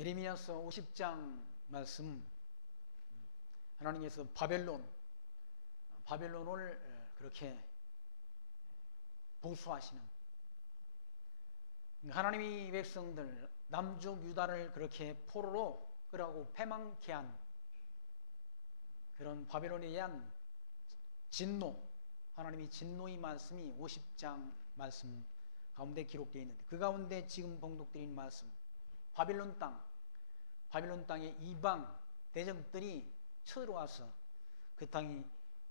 예레미야서 50장 말씀, 하나님께서 바벨론을 그렇게 보수하시는, 하나님의 백성들 남쪽 유다를 그렇게 포로로 끌어가고 패망케 한 그런 바벨론에 대한 진노, 하나님의 진노의 말씀이 50장 말씀 가운데 기록되어 있는데, 그 가운데 지금 봉독드린 말씀, 바벨론 땅에 이방 대적들이 쳐들어와서 그 땅이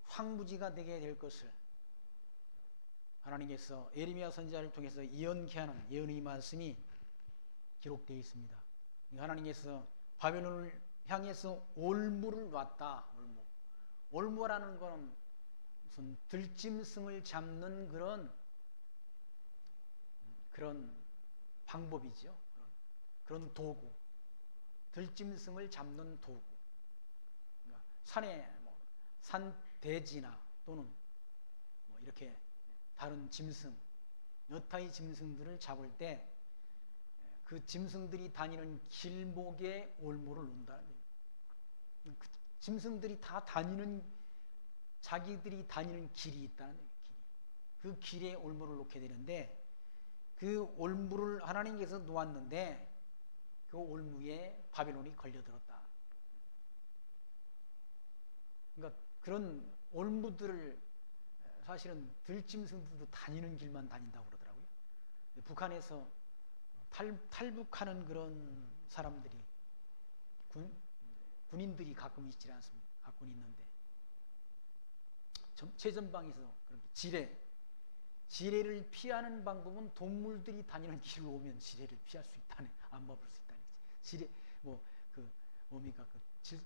황무지가 되게 될 것을 하나님께서 예레미야 선지자를 통해서 예언케 하는 예언의 말씀이 기록되어 있습니다. 하나님께서 바벨론을 향해서 올무를 놨다. 올무라는 것은 무슨 들짐승을 잡는 그런 방법이죠. 그런 도구, 들짐승을 잡는 도구. 그러니까 산에 산돼지나 또는 이렇게 다른 짐승, 여타의 짐승들을 잡을 때 그 짐승들이 다니는 길목에 올무를 놓는다는 얘기예요. 그 짐승들이 다 자기들이 다니는 길이 있다는 얘기예요. 그 길에 올무를 놓게 되는데, 그 올무를 하나님께서 놓았는데 그 올무에 바벨론이 걸려들었다. 그러니까 그런 올무들을 사실은 들짐승들도 다니는 길만 다닌다고 그러더라고요. 북한에서 탈북하는 그런 사람들이 군인들이 가끔 있지 않습니까? 가끔 있는데 최전방에서 그렇게 지뢰를 피하는 방법은 동물들이 다니는 길을 오면 지뢰를 피할 수 있다네, 안 먹을 수 있다는 거지.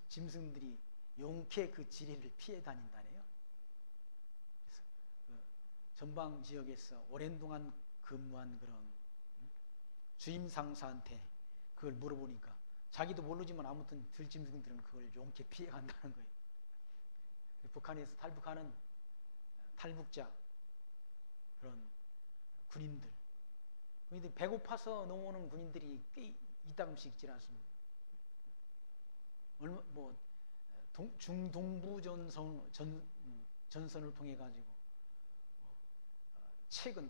짐승들이 용케 그 지뢰를 피해 다닌다네요. 그래서 전방 지역에서 오랜 동안 근무한 그런 주임 상사한테 그걸 물어보니까 자기도 모르지만 아무튼 들짐승들은 그걸 용케 피해 간다는 거예요. 북한에서 탈북하는 탈북자, 그런 군인들 배고파서 넘어오는 군인들이 꽤 이따금씩 있지 않습니까? 중동부 전선을 통해 가지고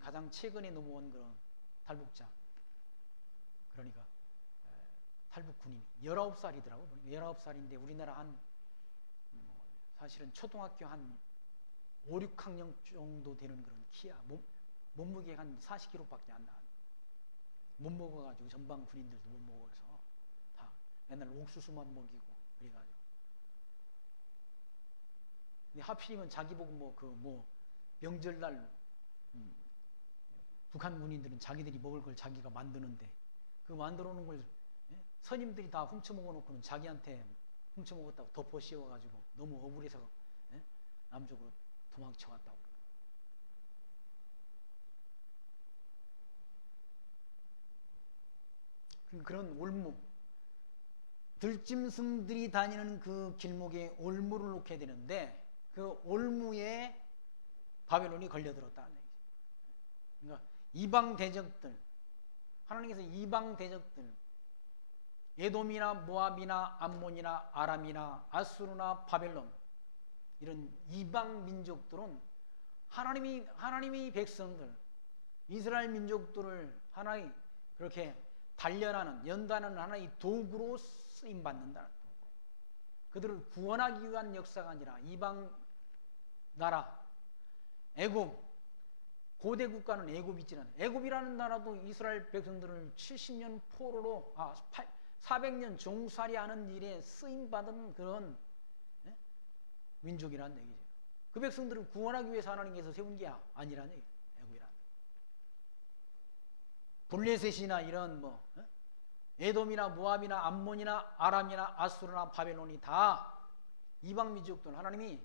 가장 최근에 넘어온 그런 탈북자, 그러니까 탈북 군인이 19살이더라고요. 19살인데 우리나라 사실은 초등학교 한 5, 6학년 정도 되는 그런 키야. 몸무게가 한 40kg밖에 안 나와요. 못 먹어가지고 전방 군인들도 못 먹어서 다 맨날 옥수수만 먹이고 그래가지고. 근데 하필이면 자기 보고 명절날 북한 군인들은 자기들이 먹을 걸 자기가 만드는데 그 만들어 놓은 걸 선임들이 다 훔쳐먹어 놓고는 자기한테 훔쳐먹었다고 덮어 씌워가지고 너무 억울해서 남쪽으로 도망쳐 갔다고. 그런 올무, 들짐승들이 다니는 그 길목에 올무를 놓게 되는데 그 올무에 바벨론이 걸려들었다는 얘기죠. 그러니까 이방 대적들, 하나님께서 이방 대적들, 에돔이나 모압이나 암몬이나 아람이나 아수르나 바벨론, 이런 이방 민족들은 하나님의 백성들, 이스라엘 민족들을 하나의 그렇게 단련하는, 연단하는 하나의 도구로 쓰임받는다는 도구. 그들을 구원하기 위한 역사가 아니라 이방 나라, 애굽, 고대 국가는 애굽이지만 애굽이라는 나라도 이스라엘 백성들을 70년 포로로 400년 종살이하는 일에 쓰임받은 그런 민족이라는 얘기죠. 그 백성들을 구원하기 위해서 하나님께서 세운 게 아니라는 얘기예요. 애굽이라는. 블레셋이나 이런 에돔이나 모압이나 암몬이나 아람이나 아수르나 바벨론이 다 이방 민족들, 하나님의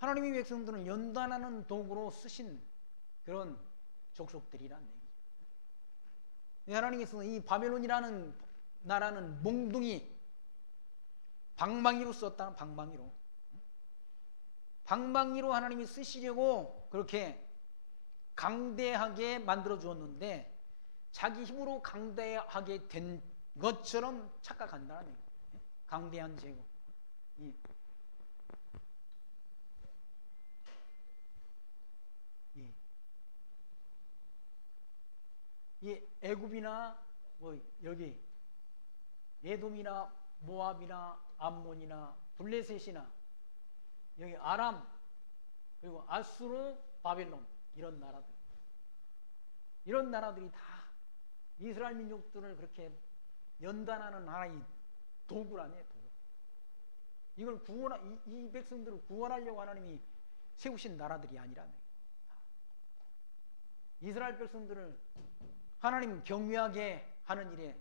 백성들을 연단하는 도구로 쓰신 그런 족속들이라는 얘기죠. 하나님께서 이 바벨론이라는 나라는 몽둥이, 방망이로 썼다는 방망이로 하나님이 쓰시려고 그렇게 강대하게 만들어 주었는데 자기 힘으로 강대하게 된 것처럼 착각한다는 얘기예요. 강대한 제국. 이 애굽이나 뭐 여기 에돔이나 모압이나 암몬이나 블레셋이나 여기 아람 그리고 아수르 바벨론 이런 나라들이 다 이스라엘 민족들을 그렇게 연단하는 하나의 도구라네. 도구. 이걸 이 백성들을 구원하려고 하나님이 세우신 나라들이 아니라네. 이스라엘 백성들을 하나님 경외하게 하는 일에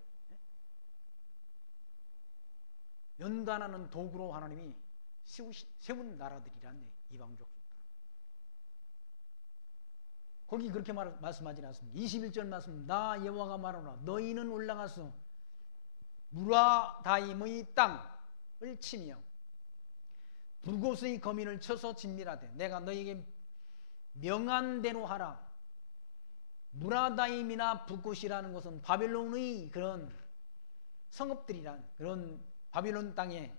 연단하는 도구로 하나님이 세운 나라들이란데, 이방족들. 거기 그렇게 말씀하지 않습니다. 21절 말씀, 나 여호와가 말하노라 너희는 올라가서 무라다임의 땅을 치며 불곳의 거민을 쳐서 진멸하되 내가 너희에게 명한 대로 하라. 무라다임이나 북곳이라는 것은 바벨론의 그런 성읍들이란 그런 바벨론 땅의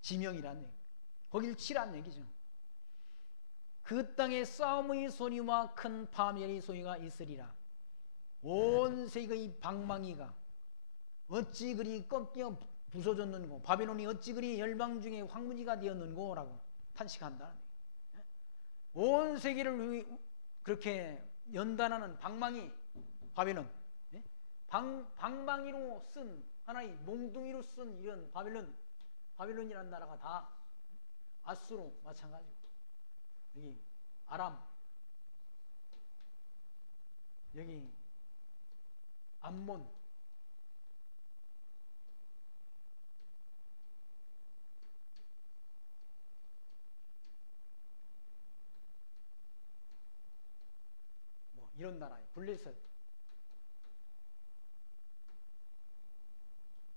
지명이란 얘기. 거길 치란 얘기죠. 그 땅에 싸움의 소리와 큰 파멸의 소리가 있으리라. 온 세계의 방망이가 어찌 그리 꺾여 부서졌는고, 바벨론이 어찌 그리 열방 중에 황무지가 되었는고 라고 탄식한다. 온 세계를 그렇게 연단하는 방망이 바벨론, 방망이로 쓴 하나의 몽둥이로 쓴 이런 바벨론이라는 나라가 다 아수로 마찬가지고, 여기 아람, 여기 암몬, 뭐 이런 나라에 블레셋,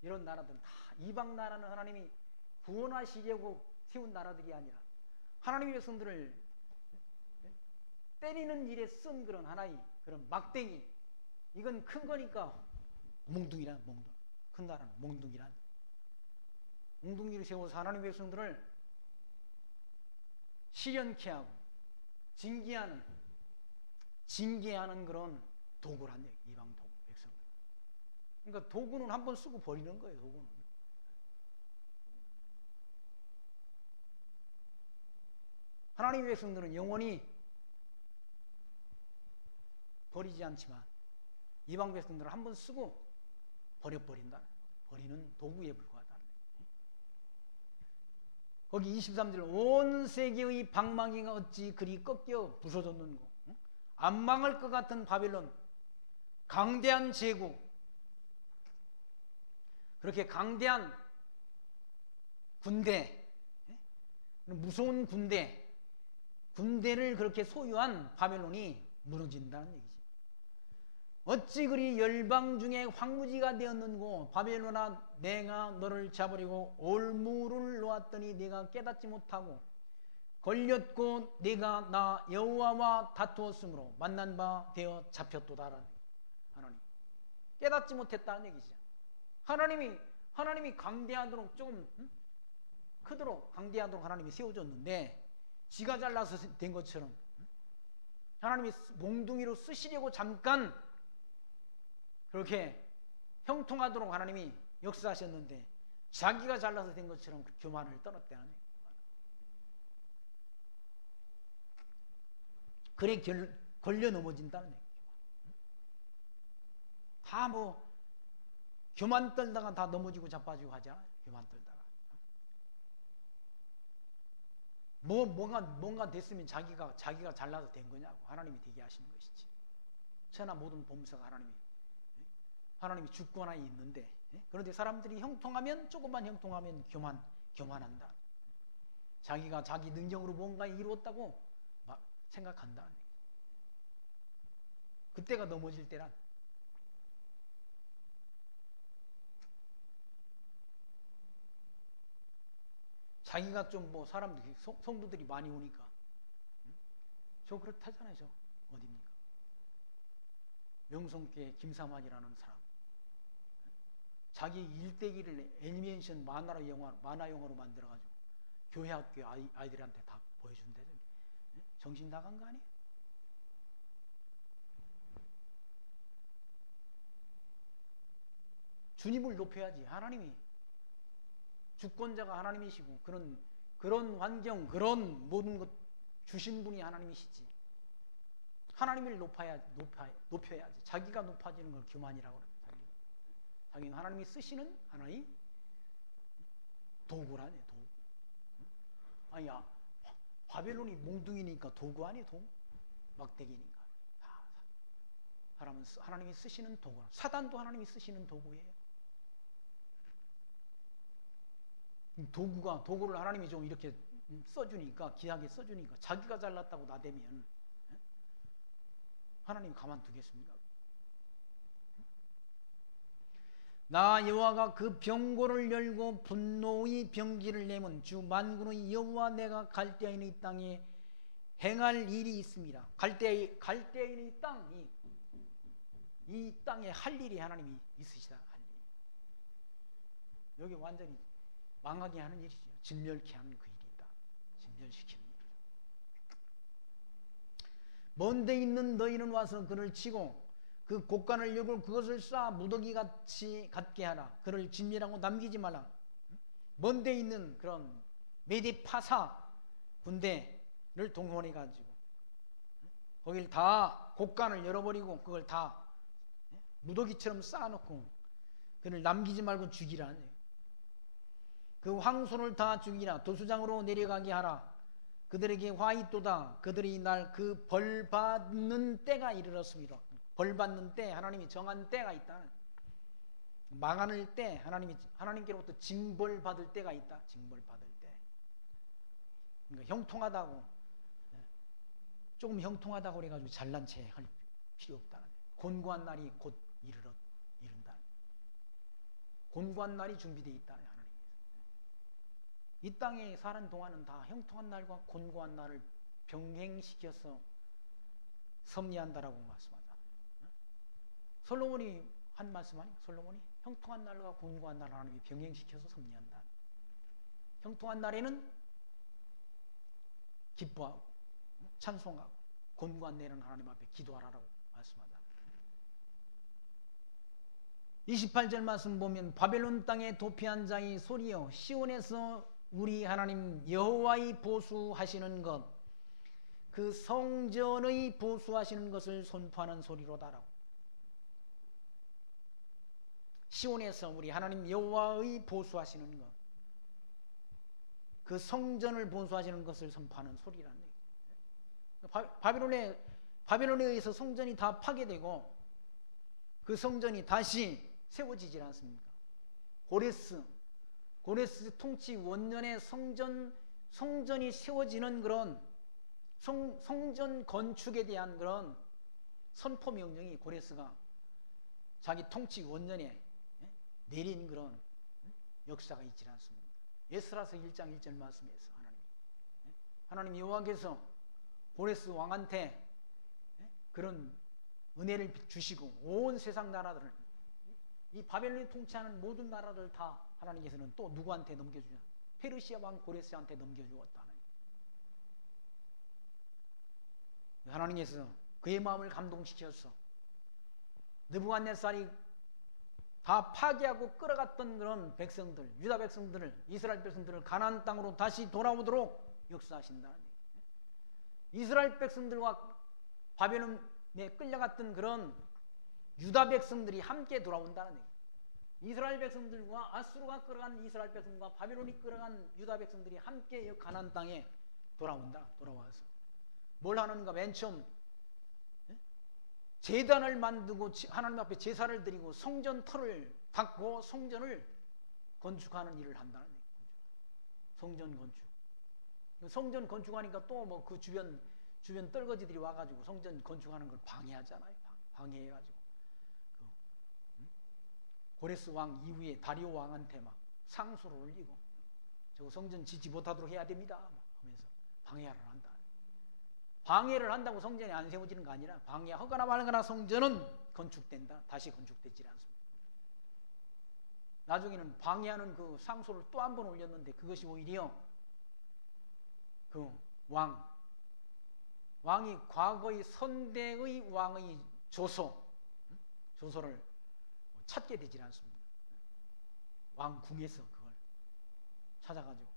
이런 나라들은 다 이방 나라는 하나님이 구원하시려고 세운 나라들이 아니라 하나님의 백성들을 때리는 일에 쓴 그런 하나의 그런 막대기, 이건 큰 거니까 몽둥이란 몽둥, 큰 나라는 몽둥이란 몽둥이를 세워서 하나님의 백성들을 시련케 하고 징계하는 그런 도구란 얘기, 이방 백성들. 그러니까 도구는 한번 쓰고 버리는 거예요. 도구는. 하나님의 백성들은 영원히 버리지 않지만 이방 백성들은 한번 쓰고 버려버린다. 버리는 도구에 불과하다. 거기 23절, 온 세계의 방망이가 어찌 그리 꺾여 부서졌는고, 안 망할 것 같은 바벨론, 강대한 제국, 그렇게 강대한 군대, 무서운 군대를 그렇게 소유한 바벨론이 무너진다는 얘기지. 어찌 그리 열방 중에 황무지가 되었는고, 바벨론아 내가 너를 잡으려고 올무를 놓았더니 내가 깨닫지 못하고 걸렸고 내가 나 여호와와 다투었으므로 만난 바 되어 잡혔도다라는 하나님. 깨닫지 못했다는 얘기죠. 하나님이 강대하도록 조금 크도록 강대하도록 하나님이 세워줬는데 지가 잘나서 된 것처럼 하나님이 몽둥이로 쓰시려고 잠깐 그렇게 형통하도록 하나님이 역사하셨는데 자기가 잘나서 된 것처럼 그 교만을 떨었다는 얘기예요. 그래 걸려 넘어진다는 얘기죠. 다 뭐 교만 떨다가 다 넘어지고 자빠지고 하잖아요. 교만 떨다가 뭔가 됐으면 자기가 잘나서 된 거냐고 하나님이 되게 하시는 것이지. 천하 모든 범사가 하나님이 주권하에 있는데, 그런데 사람들이 형통하면, 조금만 형통하면 교만한다. 자기가 자기 능력으로 뭔가 이루었다고 막 생각한다. 그때가 넘어질 때란. 자기가 좀 뭐 사람들이 성도들이 많이 오니까 저 그렇다잖아요. 저 어디입니까? 명성교회 김삼환이라는 사람 자기 일대기를 애니메이션 만화 영화로 만들어가지고 교회 학교 아이들한테 다 보여준대. 정신 나간 거 아니에요? 주님을 높여야지. 하나님이 주권자가 하나님이시고 그런 환경, 그런 모든 것 주신 분이 하나님이시지. 하나님을 높여야지. 자기가 높아지는 걸 교만이라고 그래요. 자기는 하나님이 쓰시는 하나의 도구라네. 도구. 아니야, 바벨론이 몽둥이니까 도구 아니? 도구? 막대기니까. 사람은 하나님이 쓰시는 도구. 사단도 하나님이 쓰시는 도구예요. 도구를 하나님이 좀 이렇게 써주니까, 귀하게 써주니까, 자기가 잘났다고 나대면 하나님 가만두겠습니까? 나 여호와가 그 병고를 열고 분노의 병기를 내면 주 만군의 여호와 내가 갈대아인의 땅에 행할 일이 있습니다. 갈대아인의 땅, 이 땅에 할 일이 하나님이 있으시다. 할 일. 여기 완전히 망하게 하는 일이죠. 진멸케 하는 그 일이다. 진멸시키는 일. 먼데 있는 너희는 와서 그를 치고 그 곡간을 열고 그것을 쌓아 무더기 같이 갖게 하라. 그를 진멸하고 남기지 말라. 먼데 있는 그런 메디파사 군대를 동원해 가지고 거길 다 곡간을 열어버리고 그걸 다 무더기처럼 쌓아놓고 그를 남기지 말고 죽이라. 그 황소를 다 죽이라. 도수장으로 내려가게 하라. 그들에게 화 있도다. 그들이 날 그 벌 받는 때가 이르렀습니다. 벌 받는 때, 하나님이 정한 때가 있다. 망하는 때, 하나님께로부터 징벌 받을 때가 있다. 징벌 받을 때. 그러니까 형통하다고, 조금 형통하다고 그래가지고 잘난 체 할 필요 없다는 거예요. 곤고한 날이 곧 이른다. 곤고한 날이 준비되어 있다. 이 땅에 사는 동안은 다 형통한 날과 곤고한 날을 병행시켜서 섭리한다라고 말씀하자. 솔로몬이 한 말씀 아니에요? 솔로몬이 형통한 날과 곤고한 날을 하나님이 병행시켜서 섭리한다. 형통한 날에는 기뻐하고 찬송하고, 곤고한 날에는 하나님 앞에 기도하라고 말씀하자. 28절 말씀 보면 바벨론 땅에 도피한 자의 소리여 시온에서 우리 하나님 여호와의 보수하시는 것, 그 성전의 보수하시는 것을 선포하는 소리로다라고. 시온에서 우리 하나님 여호와의 보수하시는 것, 그 성전을 보수하시는 것을 선포하는 소리라는 얘기예요. 바벨론에 의해서 성전이 다 파괴되고 그 성전이 다시 세워지질 않습니까? 고레스 통치 원년에 성전이 세워지는 그런 성전 건축에 대한 그런 선포 명령이 고레스가 자기 통치 원년에 내린 그런 역사가 있지 않습니다. 에스라서 1장 1절 말씀에서 하나님 여호와께서 고레스 왕한테 그런 은혜를 주시고 온 세상 나라들을, 이 바벨론이 통치하는 모든 나라를 다 하나님께서는 또 누구한테 넘겨주냐? 페르시아 왕 고레스한테 넘겨주었다. 하나님께서 그의 마음을 감동시켜서 느부갓네살이 다 파괴하고 끌어갔던 그런 백성들, 유다 백성들을, 이스라엘 백성들을 가나안 땅으로 다시 돌아오도록 역사하신다. 이스라엘 백성들과 바벨론에 끌려갔던 그런 유다 백성들이 함께 돌아온다는 얘기예요. 이스라엘 백성들과 아수르가 끌어간 이스라엘 백성과 바벨론이 끌어간 유다 백성들이 함께 가나안 땅에 돌아와서 뭘 하는가? 맨 처음 제단을 만들고 하나님 앞에 제사를 드리고 성전 터를 닦고 성전을 건축하는 일을 한다는 얘기예요. 성전 건축. 성전 건축하니까 또 뭐 그 주변 떨거지들이 와가지고 성전 건축하는 걸 방해하잖아요. 방해해가지고 고레스 왕 이후에 다리오 왕한테 막 상소를 올리고 저거 성전 짓지 못하도록 해야 됩니다 하면서 방해를 한다. 방해를 한다고 성전이 안 세워지는 거 아니라 방해하거나 말거나 성전은 건축된다. 다시 건축되지 않습니다. 나중에는 방해하는 그 상소를 또 한 번 올렸는데 그것이 오히려 그 왕이 과거의 선대의 왕의 조서를 찾게 되질 않습니다. 왕궁에서 그걸 찾아가지고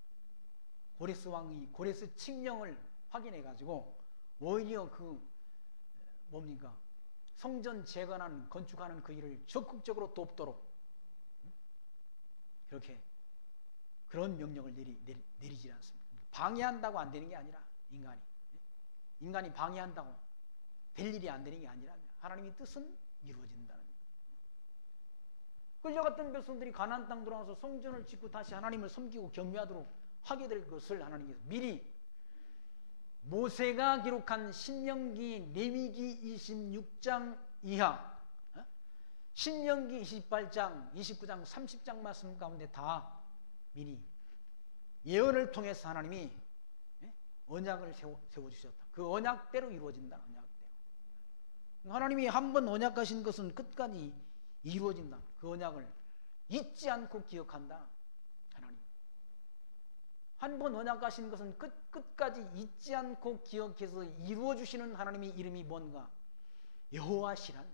고레스 칙령을 확인해가지고 오히려 그 뭡니까 성전 재건하는 건축하는 그 일을 적극적으로 돕도록 그렇게 그런 명령을 내리질 않습니다. 방해한다고 안 되는 게 아니라 인간이 방해한다고 될 일이 안 되는 게 아니라 하나님의 뜻은 이루어진다는 거예요. 끌려갔던 백성들이 가나안 땅 들어와서 성전을 짓고 다시 하나님을 섬기고 경배하도록 하게 될 것을 하나님께서 미리 모세가 기록한 신명기, 레위기 26장 이하, 신명기 28장, 29장, 30장 말씀 가운데 다 미리 예언을 통해서 하나님이 언약을 세워주셨다. 그 언약대로 이루어진다. 언약대로. 하나님이 한번 언약하신 것은 끝까지 이루어진다. 그 언약을 잊지 않고 기억한다. 하나님. 한번 언약하신 것은 끝까지 잊지 않고 기억해서 이루어주시는 하나님의 이름이 뭔가? 여호와시란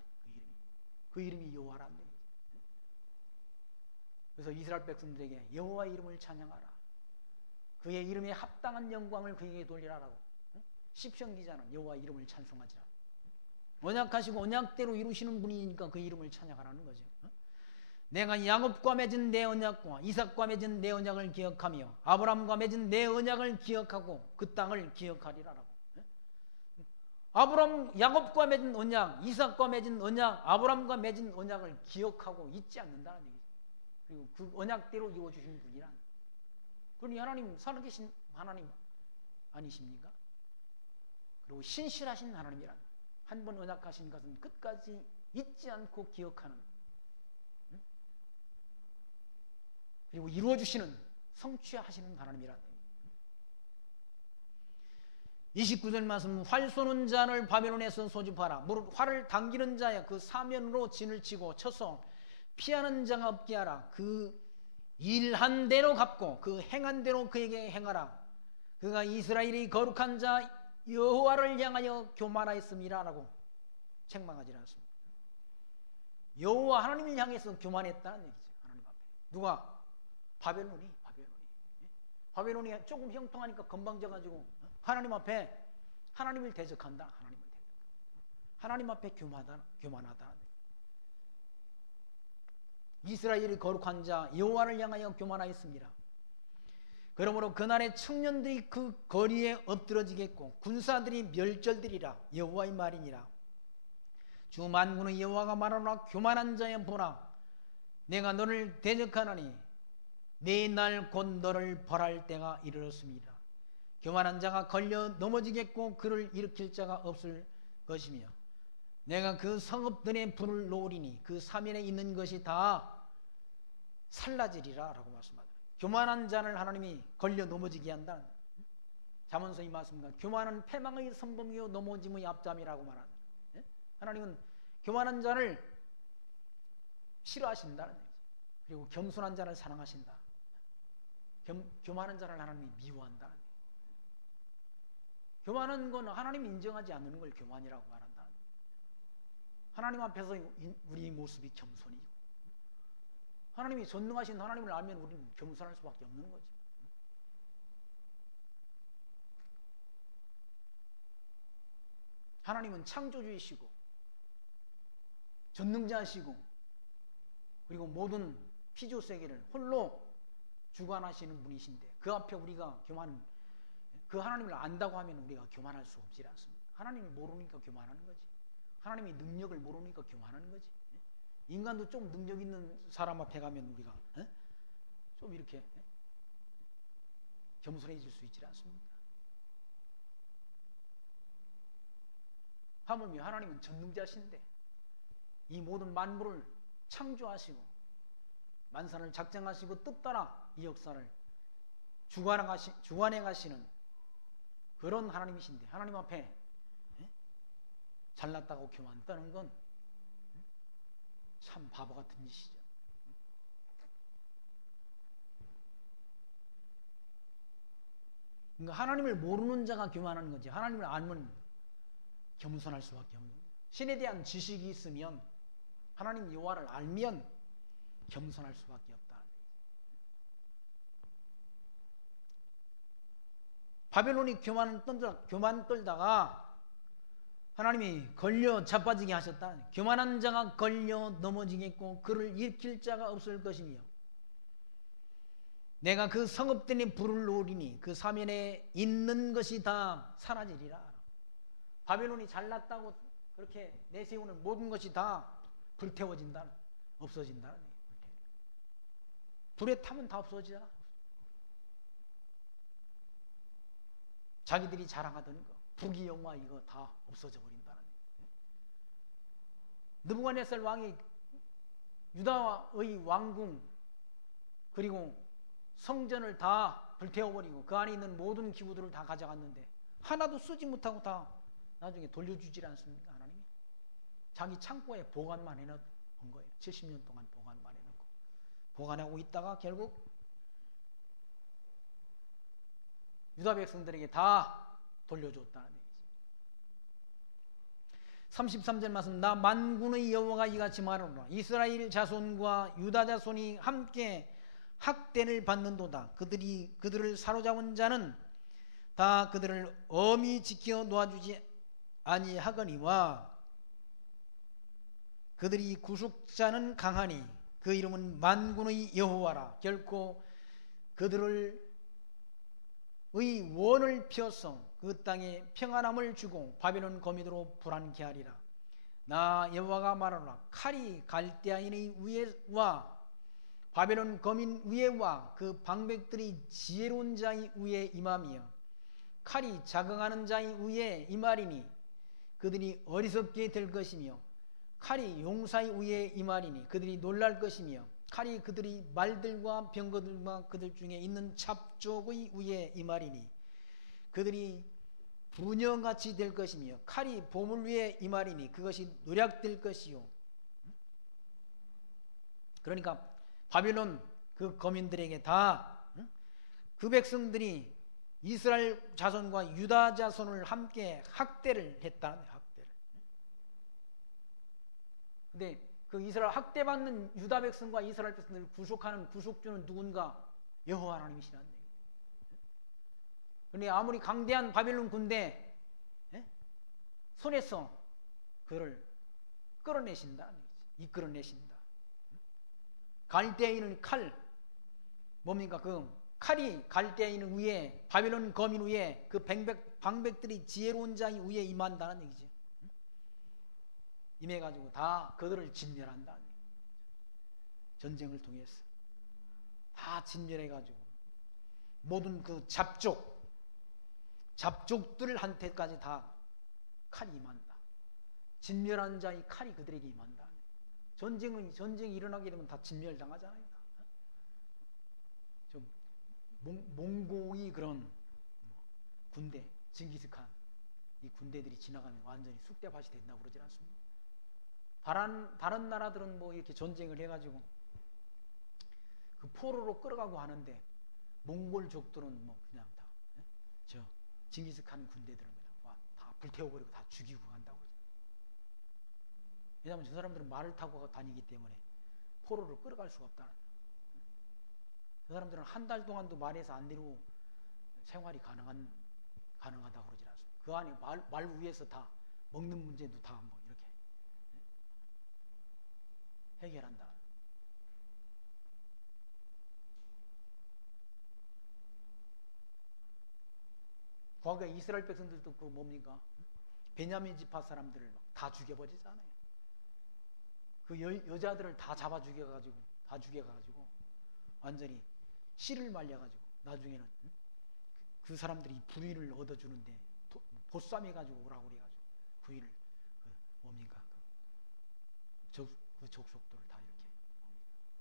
그 이름이 여호와란 얘기죠. 그래서 이스라엘 백성들에게 여호와 이름을 찬양하라. 그의 이름에 합당한 영광을 그에게 돌리라라고. 시편 기자는 여호와 이름을 찬송하지라. 언약하시고 언약대로 이루시는 분이니까 그 이름을 찬양하라는 거죠. 내가 야곱과 맺은 내 언약과 이삭과 맺은 내 언약을 기억하며 아브라함과 맺은 내 언약을 기억하고 그 땅을 기억하리라라고. 야곱과 맺은 언약, 이삭과 맺은 언약, 아브라함과 맺은 언약을 기억하고 잊지 않는다는 얘기죠. 그리고 그 언약대로 이루어주신 분이란. 그러니 하나님 살아계신 하나님 아니십니까? 그리고 신실하신 하나님이란. 한 번 언약하신 것은 끝까지 잊지 않고 기억하는. 그리고 이루어주시는 성취하시는 하나님이란. 29절 말씀, 활 쏘는 자를 바벨론에서 소집하라. 무릇 활을 당기는 자야 그 사면으로 진을 치고 쳐서 피하는 자가 없게 하라. 그 일한 대로 갚고 그 행한 대로 그에게 행하라. 그가 이스라엘이 거룩한 자 여호와를 향하여 교만하였음이라 라고 책망하지 않습니다. 여호와 하나님을 향해서 교만했다는 얘기죠. 하나님 앞에. 누가? 바벨론이 조금 형통하니까 건방져가지고 하나님 앞에 하나님을 대적한다. 하나님 앞에 교만하다. 이스라엘이 거룩한 자 여호와를 향하여 교만하였습니다. 그러므로 그날의 청년들이 그 거리에 엎드러지겠고 군사들이 멸절되리라. 여호와의 말이니라. 주 만군의 여호와가 말하노라. 교만한 자여 보라. 내가 너를 대적하나니 내 날 곧 너를 벌할 때가 이르렀습니다. 교만한 자가 걸려 넘어지겠고 그를 일으킬 자가 없을 것이며 내가 그 성읍들의 불을 놓으리니 그 사면에 있는 것이 다 살라지리라 라고 말씀합니다. 교만한 자를 하나님이 걸려 넘어지게 한다. 잠언서의 말씀입니다. 교만은 패망의 선봉이요 넘어짐의 앞잠이라고 말합니다. 하나님은 교만한 자를 싫어하신다는 얘기죠. 그리고 겸손한 자를 사랑하신다. 교만한 자를 하나님이 미워한다는 얘기죠. 교만한 건 하나님이 인정하지 않는 걸 교만이라고 말한다. 하나님 앞에서 우리 모습이 겸손이고 하나님이 전능하신 하나님을 알면 우리는 겸손할 수밖에 없는 거지. 하나님은 창조주이시고 전능자시고 그리고 모든 피조 세계를 홀로 주관하시는 분이신데 그 앞에 우리가 그 하나님을 안다고 하면 우리가 교만할 수 없지 않습니다. 하나님을 모르니까 교만하는 거지. 하나님의 능력을 모르니까 교만하는 거지. 인간도 좀 능력 있는 사람 앞에 가면 우리가 좀 이렇게 겸손해질 수 있지 않습니까? 하물며 하나님은 전능자신데 이 모든 만물을 창조하시고 만산을 작정하시고 뜻따라 이 역사를 주관해 가시는 그런 하나님이신데 하나님 앞에 잘났다고 교만 떠는 건 참 바보 같은 짓이죠. 그러니까 하나님을 모르는 자가 교만하는 거지. 하나님을 알면 겸손할 수밖에 없는 거예요. 신에 대한 지식이 있으면, 하나님 여호와를 알면 겸손할 수밖에 없다. 바벨론이 교만 떨다가 하나님이 걸려 자빠지게 하셨다. 교만한 자가 걸려 넘어지겠고 그를 일으킬 자가 없을 것이며, 내가 그 성읍들의 불을 놓으리니 그 사면에 있는 것이 다 사라지리라. 바벨론이 잘났다고 그렇게 내세우는 모든 것이 다 불태워진다, 없어진다. 불에 타면 다 없어지잖아. 자기들이 자랑하던 거, 부귀 영화 이거 다 없어져 버린다는 거예요. 느부갓네살 왕이 유다의 왕궁 그리고 성전을 다 불태워버리고 그 안에 있는 모든 기구들을 다 가져갔는데 하나도 쓰지 못하고 다 나중에 돌려주질 않습니까? 하나님이 자기 창고에 보관만 해놓은 거예요. 70년 동안 보관만 해놓고 보관하고 있다가 결국 유다 백성들에게 다 돌려줬다는 얘기죠. 33절 말씀, 나 만군의 여호와가 이같이 말하노라. 이스라엘 자손과 유다 자손이 함께 학대를 받는도다. 그들을 사로잡은 자는 다 그들을 엄히 지켜 놓아주지 아니하거니와 그들이 구속자는 강하니 그 이름은 만군의 여호와라. 결코 그들을 의 원을 펴서 그 땅에 평안함을 주고 바벨론 거민으로 불안케 하리라. 나 여호와가 말하노라. 칼이 갈대아인의 위에와 바벨론 거민 위에와 그 방백들이 지혜로운 자의 위에 임하며 칼이 자긍하는 자의 위에 임하리니 그들이 어리석게 될 것이며 칼이 용사의 위에 임하리니 그들이 놀랄 것이며 칼이 그들이 말들과 병거들과 그들 중에 있는 잡족의 위에 임하리니 그들이 분영같이 될 것이며 칼이 보물 위에 임하리니 그것이 노략될 것이요. 그러니까 바벨론 그 거민들에게 다 그 백성들이 이스라엘 자손과 유다 자손을 함께 학대를 했다는 학대를. 근데 그 이스라엘 학대받는 유다 백성과 이스라엘 백성들을 구속하는 구속주는 누군가? 여호와 하나님이시라는 얘기예요. 그런데 아무리 강대한 바벨론 군대 손에서 그를 끌어내신다, 이끌어내신다. 갈대아인은 칼, 뭡니까? 그 칼이 갈대아인 위에 바벨론 거민 위에 그 방백들이 지혜로운 자의 위에 임한다는 얘기지. 임해가지고 다 그들을 진멸한다는 얘기지. 전쟁을 통해서 다 진멸해가지고 모든 그 잡족들한테까지 다 칼이 임한다. 진멸한 자의 칼이 그들에게 임한다. 전쟁이 일어나게 되면 다 진멸당하잖아요. 몽고의 그런 군대, 징기스칸 이 군대들이 지나가면 완전히 쑥대밭이 된다고 그러지 않습니까? 다른 나라들은 뭐 이렇게 전쟁을 해가지고 그 포로로 끌어가고 하는데 몽골족들은 뭐 그냥 다 징기스칸 군대들은 그냥 다 불태워버리고 다 죽이고 간다고 그러죠. 왜냐하면 저 사람들은 말을 타고 다니기 때문에 포로를 끌어갈 수가 없다는. 그 사람들은 한 달 동안도 말에서 안 내리고 생활이 가능하다고 그러지 않습니까? 그 안에 말 위에서 다 먹는 문제도 다 뭐 이렇게 해결한다. 과거에 이스라엘 백성들도 그 뭡니까? 베냐민 지파 사람들을 다 죽여버리잖아요. 그 여자들을 다 잡아 죽여가지고 완전히 씨를 말려가지고 나중에는 그 사람들이 부위를 얻어주는데 보쌈해가지고 오라고 그래가지고 부위를 뭡니까? 그 족속들을 다 이렇게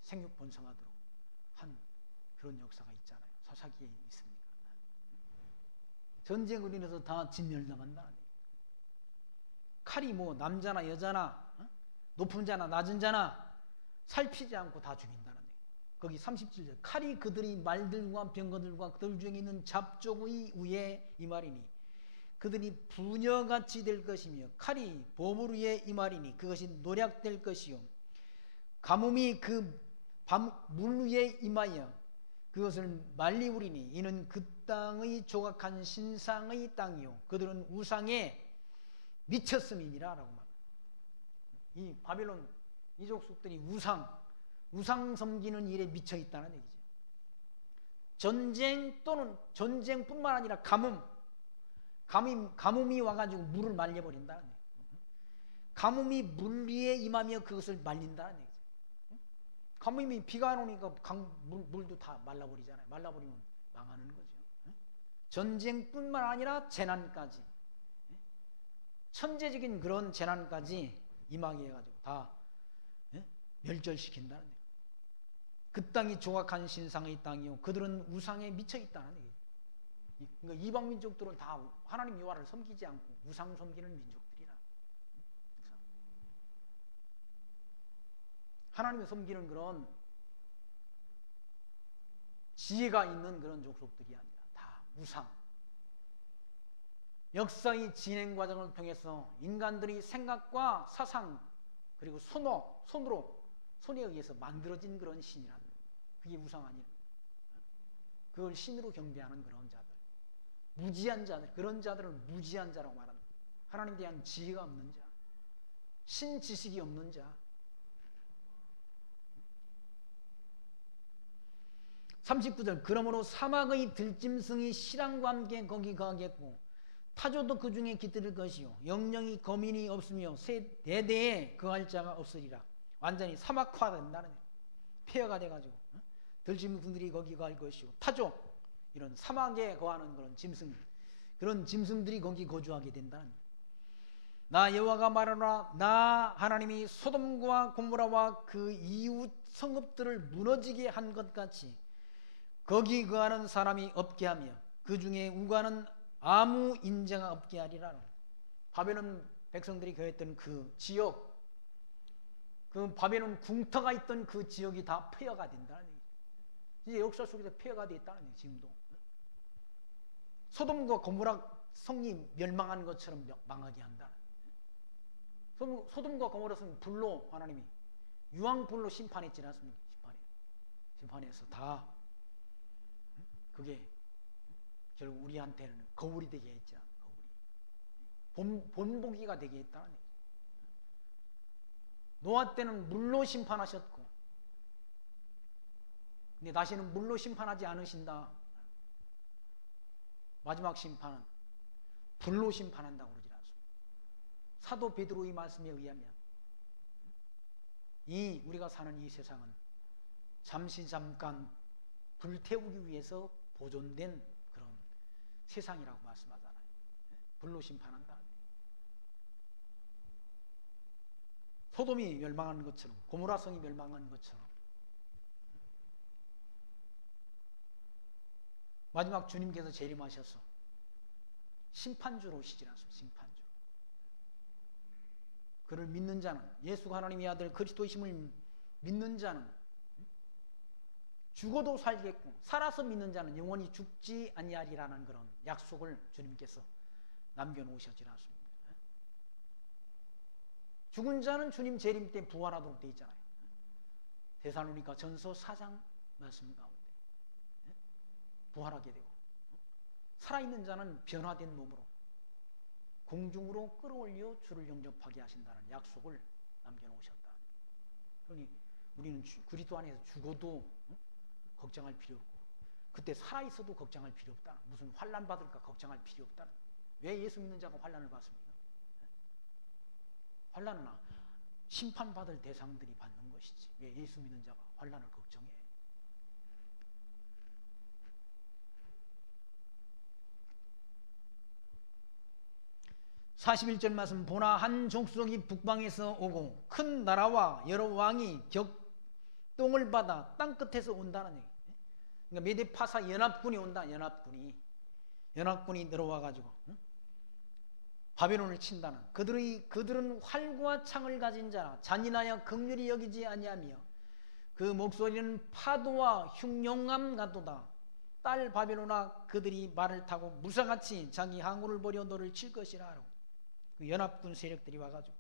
생육번성하도록 한 그런 역사가 있잖아요. 사사기에 있습니다. 전쟁으로 인해서 다 진멸당한다는 얘기예요. 칼이 뭐 남자나 여자나 높은 자나 낮은 자나 살피지 않고 다 죽인다는 얘기예요. 거기 37절 칼이 그들이 말들과 병거들과 그들 중에 있는 잡족의 위에 임하리니 그들이 부녀같이 될 것이며 칼이 보물 위에 임하리니 그것이 노략될 것이요 가뭄이 그 물 위에 임하여 그것을 말리우리니 이는 그 땅의 조각한 신상의 땅이요 그들은 우상에 미쳤음이니라 라고 말합니다. 이 바벨론 이 족속들이 우상 섬기는 일에 미쳐 있다는 얘기죠. 전쟁 또는 전쟁뿐만 아니라 가뭄이 와가지고 물을 말려버린다는 얘기죠. 가뭄이 물 위에 임하며 그것을 말린다는 얘기죠. 가뭄이 비가 안 오니까 물도 다 말라버리잖아요. 말라버리면 망하는 거죠. 전쟁뿐만 아니라 재난까지, 천재적인 그런 재난까지 임하게 해가지고 다 멸절시킨다는 얘기예요. 그 땅이 조각한 신상의 땅이요 그들은 우상에 미쳐 있다는 얘기예요. 그러니까 이방 민족들은 다 하나님 여호와를 섬기지 않고 우상 섬기는 민족들이라. 하나님을 섬기는 그런 지혜가 있는 그런 족속들이 아니라 다 우상. 역사의 진행 과정을 통해서 인간들이 생각과 사상 그리고 손에 의해서 만들어진 그런 신이란 그게 우상 아니에요. 그걸 신으로 경배하는 그런 자들, 무지한 자들, 그런 자들을 무지한 자라고 말합니다. 하나님에 대한 지혜가 없는 자, 신지식이 없는 자. 39절 그러므로 사막의 들짐승이 실랑과 함께 거기 거하겠고 타조도 그 중에 깃들 것이요 영영이 거민이 없으며 새 대대에 거할 자가 없으리라. 완전히 사막화된다는 거예요. 폐허가 돼가지고 들짐승들이 거기 거할 것이요 타조 이런 사막에 거하는 그런 짐승 그런 짐승들이 거기 거주하게 된다는 거예요. 나 여호와가 말하노라 나 하나님이 소돔과 고모라와 그 이웃 성읍들을 무너지게 한 것 같이 거기 거하는 사람이 없게 하며 그 중에 우가는 아무 인자가 없게 하리라. 바벨론 백성들이 거했던 그 지역, 그 바벨론 궁터가 있던 그 지역이 다 폐허가 된다는 얘기죠. 이제 역사 속에서 폐허가 되어 있다는 얘기죠. 지금도 소돔과 고모라 성이 멸망한 것처럼 망하게 한다. 소돔과 고모라 성은 불로 하나님이 유황불로 심판했지 않습니까? 심판해서 다 그게 결국 우리한테는 거울이 되게 했잖아. 본보기가 되게 했다는 얘기죠. 노아 때는 물로 심판하셨고 근데 다시는 물로 심판하지 않으신다. 마지막 심판은 불로 심판한다고 그러지 않습니다. 사도 베드로의 말씀에 의하면 우리가 사는 이 세상은 잠시 잠깐 불태우기 위해서 보존된 그런 세상이라고 말씀하잖아요. 불로 심판한다. 소돔이 멸망한 것처럼 고모라성이 멸망한 것처럼 마지막 주님께서 재림하셔서 심판주로 오시지 않습니까? 심판주. 그를 믿는 자는 예수가 하나님의 아들 그리스도이심을 믿는 자는 죽어도 살겠고 살아서 믿는 자는 영원히 죽지 아니하리라는 그런 약속을 주님께서 남겨놓으셨지 않습니까? 죽은 자는 주님 재림 때 부활하도록 되어 있잖아요. 데살로니가 전서 4장 말씀 가운데 부활하게 되고 살아있는 자는 변화된 몸으로 공중으로 끌어올려 주를 영접하게 하신다는 약속을 남겨놓으셨다. 그러니 우리는 그리스도 안에서 죽어도 걱정할 필요 없고 그때 살아있어도 걱정할 필요 없다. 무슨 환난 받을까 걱정할 필요 없다. 왜 예수 믿는 자가 환난을 받습니까? 환난은 심판받을 대상들이 받는 것이지 왜 예수 믿는 자가 환난을 걱정해? 41절 말씀 보나 한 족속이 북방에서 오고 큰 나라와 여러 왕이 격동을 받아 땅끝에서 온다는 얘기. 그러니까 메데파사 연합군이 온다. 연합군이 들어와가지고 바벨론을 친다는. 그들은 활과 창을 가진 자라 잔인하여 긍휼히 여기지 아니하며 그 목소리는 파도와 흉용함 같도다. 딸 바벨론아, 그들이 말을 타고 무사같이 자기 항구를 버려 너를 칠 것이라. 그 연합군 세력들이 와가지고,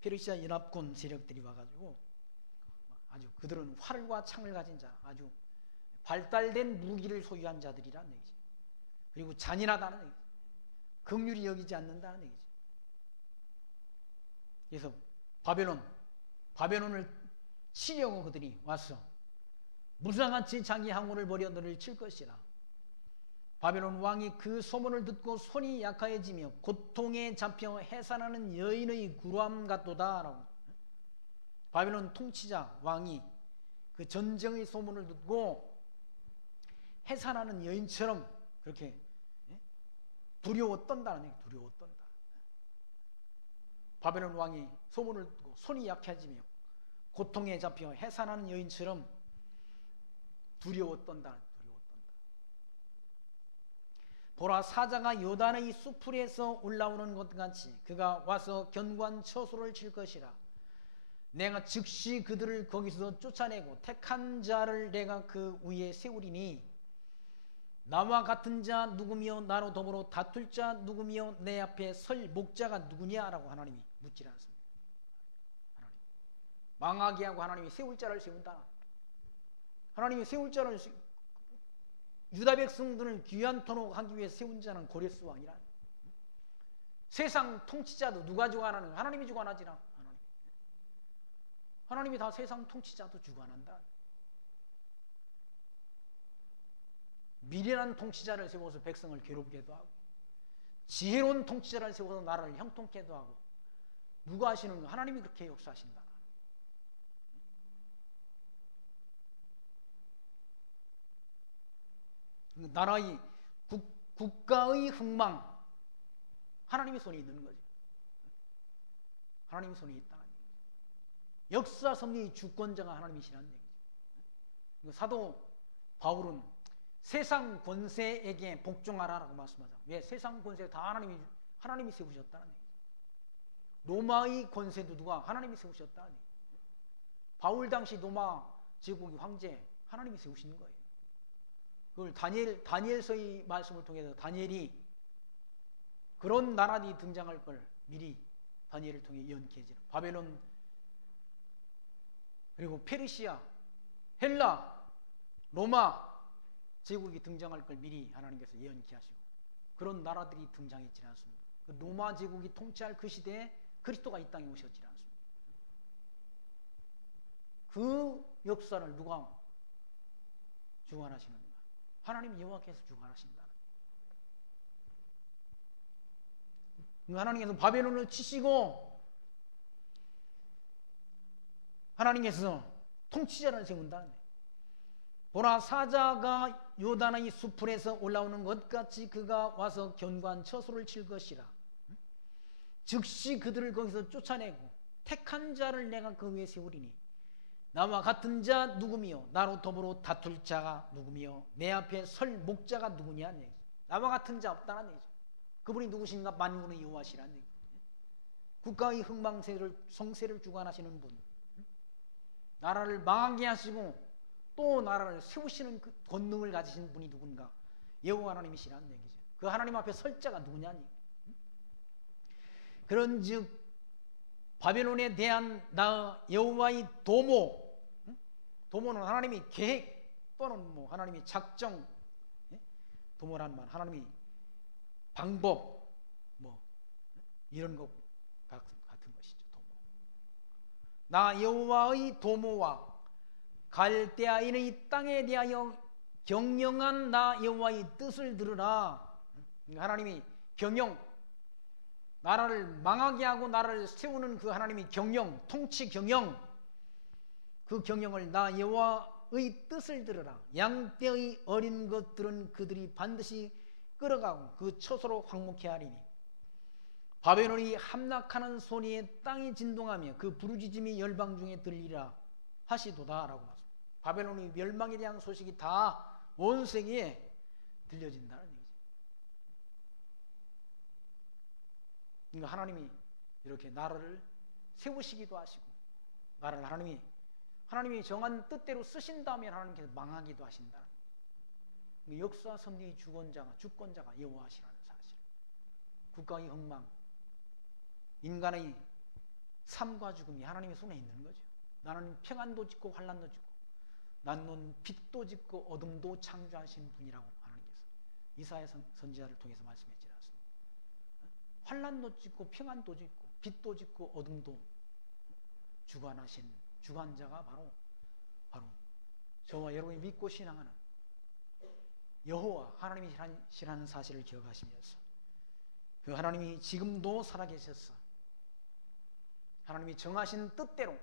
페르시아 연합군 세력들이 와가지고 아주 그들은 활과 창을 가진 자, 아주 발달된 무기를 소유한 자들이라는 얘기죠. 그리고 잔인하다는 얘기죠. 긍휼히 여기지 않는다는 얘기죠. 그래서 바벨론을 치려고 그들이 왔어. 무사같이 자기 항구를 버려 너를 칠 것이라. 바벨론 왕이 그 소문을 듣고 손이 약하여지며 고통에 잡혀 해산하는 여인의 구람 같도다. 라고. 바벨론 통치자 왕이 그 전쟁의 소문을 듣고 해산하는 여인처럼 그렇게 두려워 떤다는 얘기. 두려워 떤다. 바벨론 왕이 소문을 듣고 손이 약해지며 고통에 잡혀 해산하는 여인처럼 두려워 떤다. 보라, 사자가 요단의 수풀에서 올라오는 것 같이 그가 와서 견고한 처소를 칠 것이라. 내가 즉시 그들을 거기서 쫓아내고 택한 자를 내가 그 위에 세우리니 나와 같은 자 누구며 나로 더불어 다툴 자 누구며 내 앞에 설 목자가 누구냐라고 하나님이 묻지 않습니다. 하나님 망하게 하고 하나님이 세울 자를 세운다. 하나님이 세울 자를 유다 백성들을 귀한 토록 하기 위해 세운 자는 고레스 왕이라. 세상 통치자도 누가 주관하는? 하나님이 주관하지라. 하나님이 다 세상 통치자도 주관한다. 미련한 통치자를 세워서 백성을 괴롭게도 하고 지혜로운 통치자를 세워서 나라를 형통케도 하고 누가 하시는 거? 하나님이 그렇게 역사하신다. 나라의 국가의 흥망 하나님의 손에 있는 거지. 하나님의 손에 있다는 얘기죠. 역사 섭리의 주권자가 하나님이시라는 얘기죠. 사도 바울은 세상 권세에게 복종하라라고 말씀하죠. 왜? 세상 권세 다 하나님이 세우셨다는 얘기죠. 로마의 권세도 누가? 하나님이 세우셨다는 얘기죠. 바울 당시 로마 제국의 황제 하나님이 세우신 거예요. 그걸 다니엘서의 말씀을 통해서 다니엘이 그런 나라들이 등장할 걸 미리 다니엘을 통해 예언케 해주는 바벨론 그리고 페르시아, 헬라, 로마 제국이 등장할 걸 미리 하나님께서 예언케 하시고 그런 나라들이 등장했지 않습니다. 그 로마 제국이 통치할 그 시대에 그리스도가 이 땅에 오셨지 않습니다. 그 역사를 누가 주관하시는가? 하나님 여호와께서 주관하신다. 하나님께서 바벨론을 치시고 하나님께서 통치자를 세운다. 보라, 사자가 요단의 수풀에서 올라오는 것 같이 그가 와서 견고한 처소를 칠 것이라. 즉시 그들을 거기서 쫓아내고 택한 자를 내가 그 위에 세우리니 나와 같은 자 누구며 나로 더불어 다툴 자가 누구며 내 앞에 설 목자가 누구냐. 나와 같은 자 없다는 얘기죠. 그분이 누구신가? 만군의 여호와시라는 얘기죠. 국가의 흥망세를 성세를 주관하시는 분, 나라를 망하게 하시고 또 나라를 세우시는 그 권능을 가지신 분이 누군가? 여호와 하나님이시라는 얘기죠. 그 하나님 앞에 설 자가 누구냐니. 그런즉 바벨론에 대한 나 여호와의 도모는 하나님이 계획 또는 뭐 하나님이 작정, 도모란 말, 하나님이 방법 뭐 이런 것 같은 것이죠. 도모. 나 여호와의 도모와 갈대아인의 땅에 대하여 경영한 나 여호와의 뜻을 들으라. 하나님이 경영, 나라를 망하게 하고 나라를 세우는 그 하나님의 경영, 통치 경영, 그 경영을 나 여호와의 뜻을 들으라. 양떼의 어린 것들은 그들이 반드시 끌어가고 그 처소로 황목해 하리니 바벨론이 함락하는 소리에 땅이 진동하며 그 부르짖음이 열방 중에 들리라 하시도다라고 말씀. 바벨론의 멸망에 대한 소식이 다 온 세계에 들려진다는 얘기죠. 그러니까 하나님이 이렇게 나라를 세우시기도 하시고 나라를 하나님이 하나님이 정한 뜻대로 쓰신다면 하나님께서 망하기도 하신다. 역사 섭리의 주권자가 여호와시라는 사실. 국가의 흥망, 인간의 삶과 죽음이 하나님의 손에 있는 거죠. 나는 평안도 짓고 환난도 짓고 나는 빛도 짓고 어둠도 창조하신 분이라고 하나님께서 이사야 선지자를 통해서 말씀했지 않습니까? 환난도 짓고 평안도 짓고 빛도 짓고 어둠도 주관하신 주관자가 바로 저와 여러분이 믿고 신앙하는 여호와 하나님이시라는 사실을 기억하시면서 그 하나님이 지금도 살아계셔서 하나님이 정하신 뜻대로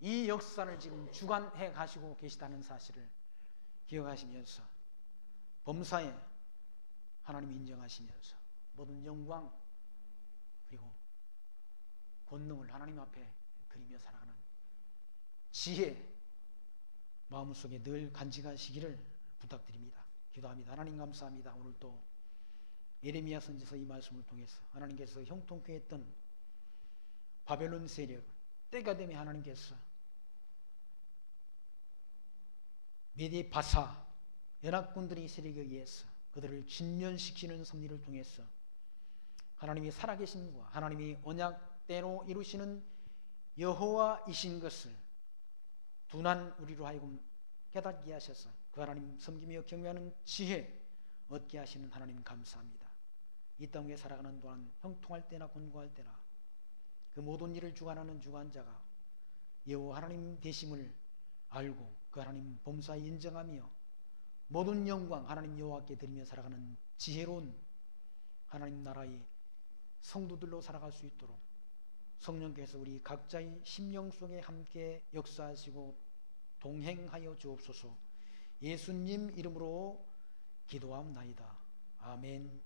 이 역사를 지금 주관해 가시고 계시다는 사실을 기억하시면서 범사에 하나님이 인정하시면서 모든 영광 그리고 권능을 하나님 앞에 드리며 살아가는 지혜 마음속에 늘 간직하시기를 부탁드립니다. 기도합니다. 하나님 감사합니다. 오늘 또 예레미야 선지서 이 말씀을 통해서 하나님께서 형통케 했던 바벨론 세력 때가 되면 하나님께서 메디 바사 연합군들의 세력에 의해서 그들을 진멸시키는 섭리를 통해서 하나님이 살아계신과 하나님이 언약대로 이루시는 여호와이신 것을 둔한 우리로 하여금 깨닫게 하셔서 그 하나님 섬기며 경외하는 지혜 얻게 하시는 하나님 감사합니다. 이 땅에 살아가는 동안 형통할 때나 곤고할 때나 그 모든 일을 주관하는 주관자가 여호와 하나님 되심을 알고 그 하나님 범사에 인정하며 모든 영광 하나님 여호와께 드리며 살아가는 지혜로운 하나님 나라의 성도들로 살아갈 수 있도록 성령께서 우리 각자의 심령 속에 함께 역사하시고 동행하여 주옵소서. 예수님 이름으로 기도하옵나이다. 아멘.